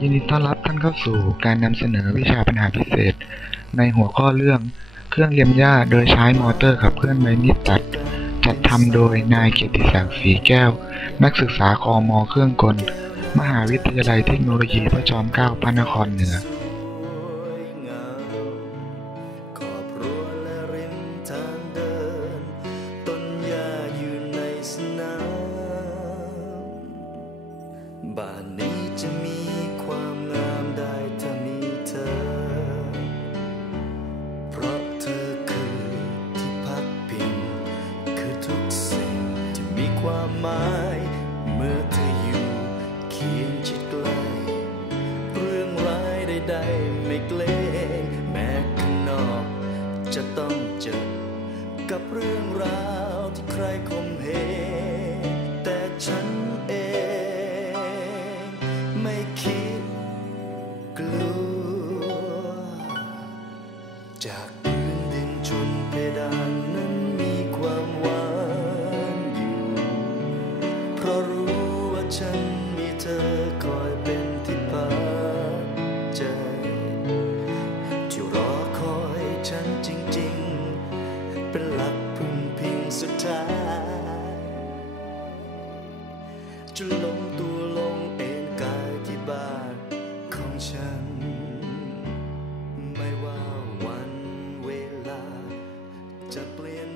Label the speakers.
Speaker 1: ยินดีต้อนรับท่านเข้าสู่การนำเสนอวิชาปัญหาพิเศษ ในหัวข้อเรื่องเครื่องเลียมหญ้าโดยใช้มอเตอร์ขับเคลื่อนไม้นิดตัด
Speaker 2: จัดทำโดยนายเกียรติศักดิ์ศรีแก้ว นัก
Speaker 1: ศึกษาคอมอเครื่องกล
Speaker 2: มหาวิทยาลัยเทคโนโลยีพระจอมเกล้าพระนครเหนือบ้านนี้จะมี ความหมาย เมื่อเธออยู่เคียงชิดใกล้เรื่องร้ายใดๆไม่เกรงแม้ข้างนอก จะต้องเจอ กับเรื่องราวที่ใครคมเหงแต่ฉันเอง ไม่คิดกลัว จากพื้นดินจนเพดานนั้น เพราะรู้ว่าฉันมีเธอคอยเป็นที่พักใจที่รอคอยฉันจริงๆ เป็นหลักพึ่งพิงสุดท้ายจะลงตัวลงเอ็นกายที่บ้านของฉัน ไม่ว่าวันเวลาจะเปลี่ยน